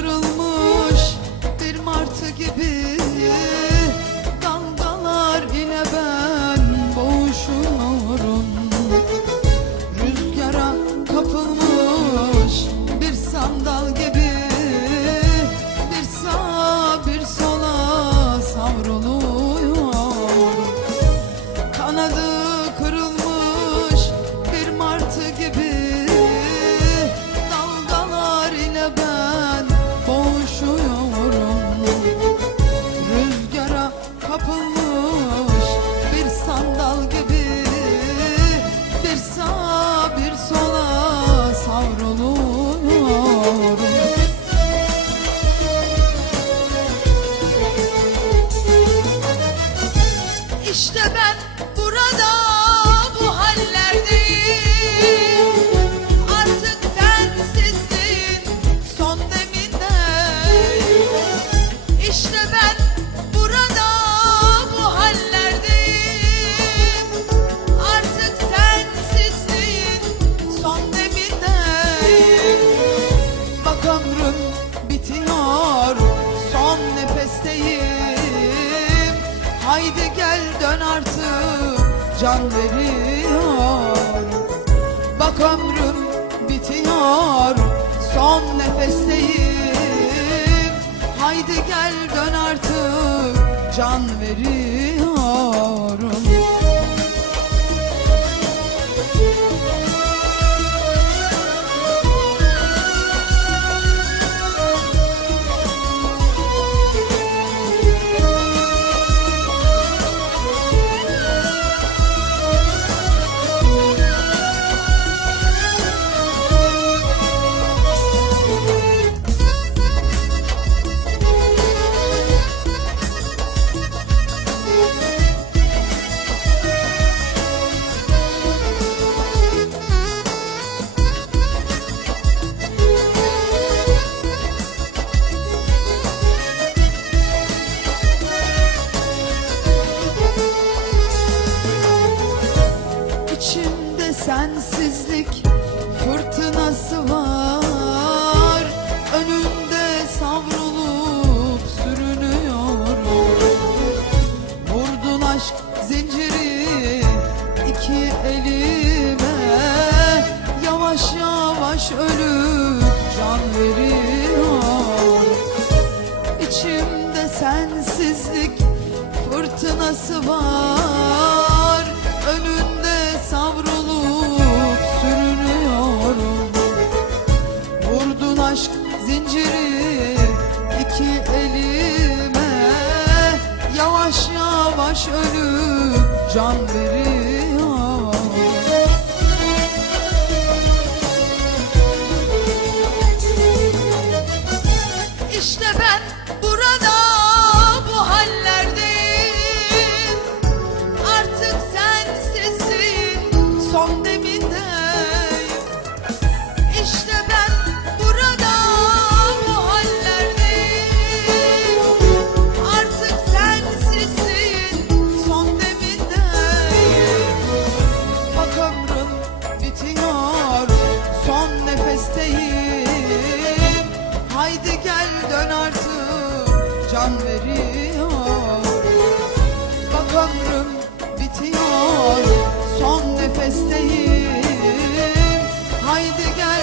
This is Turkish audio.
kırılmış İşte ben can veriyorum Bak ömrüm bitiyor son nefesteyim. Haydi gel dön artık can veriyorum İçimde sensizlik fırtınası var. Önümde savrulup sürünüyorum. Vurdun aşk zinciri iki elime. Yavaş yavaş ölüp can veriyor. İçimde sensizlik fırtınası var yavaş ölüp can veriyor. İşte ben burada bu hallerdeyim Artık sensizsin son Haydi gel dön artık can veriyor. Bak ömrüm bitiyor son nefesteyim. Haydi gel